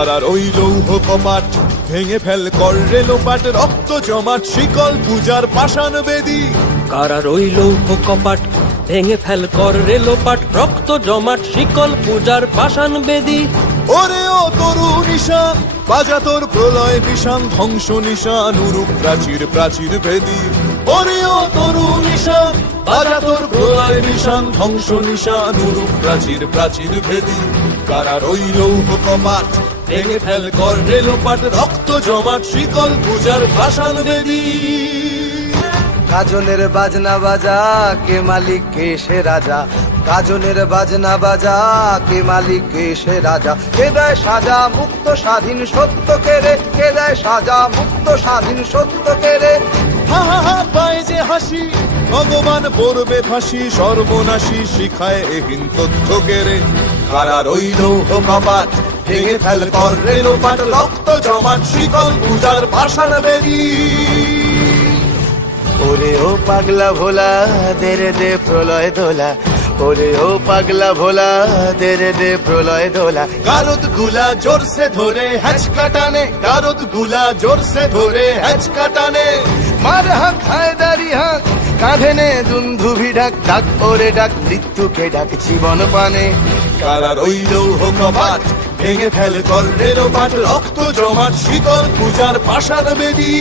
কারার ওই লৌহ কপাট ভেঙে ফেল কর রেলোপাট, রক্ত জমাট শিকল পূজার পাষাণ বেদী। কারার ওই লৌহ কপাট ভেঙে ফেল কর রেলোপাট, রক্ত জমাট শিকল পূজার পাষাণ বেদী। ওরে ও তরু নিশান বাজা তোর প্রলয় নিশান, ধ্বংস নিশান উরূপ প্রাচীর প্রাচীর ভেদী। ওরে ও তরু নিশান বাজা তোর প্রলয় নিশান, ধ্বংস নিশান উরূপ প্রাচীর প্রাচীর ভেদী। কারার ওই লৌহ কপাট ভেঙে ফেল কর রেলোপাট, রক্ত জমাট শিকল পূজার পাষাণ বেদী। গাজনের বাজনা বাজা, কে মালিক কে সে রাজা। গাজনের বাজনা বাজা, কে মালিক কে সে রাজা। কে দেয় সাজা মুক্ত স্বাধীন সত্য কেড়ে, কে দেয় সাজা মুক্ত স্বাধীন সত্য কেড়ে। হা হা হা পায় যে হাসি, ভগবান পড়বে ফাঁসি, সর্বনাশী শিখায় এহীন তথ্য কেড়ে। কারার ওই লৌহ কপাট ভেঙে ফেল কর রেলোপাট, রক্ত জমাট শিকল পূজার পাষাণ বেদী। ওরে ও পাগলা ভোলা দে রে দে প্রলয় দোলা, ওরে ও পাগলা ভোলা দে রে দে প্রলয় দোলা। গারদ গুলা জোরসে ধরে হ্যাচকা টানে, গারদ গুলা জোরসে ধরে হ্যাচকা টানে। মার হাঁক হায়দারি হাঁক, কাঁধে নে দুন্ধুভি ডাক, ডাক ওরে ডাক মৃত্যুকে ডাক জীবন পানে। কারার ওই লৌহ কপাট ভেঙে ফেল কর রেলোপাট, রক্ত জমাট শিকল পূজার পাষাণ বেদী।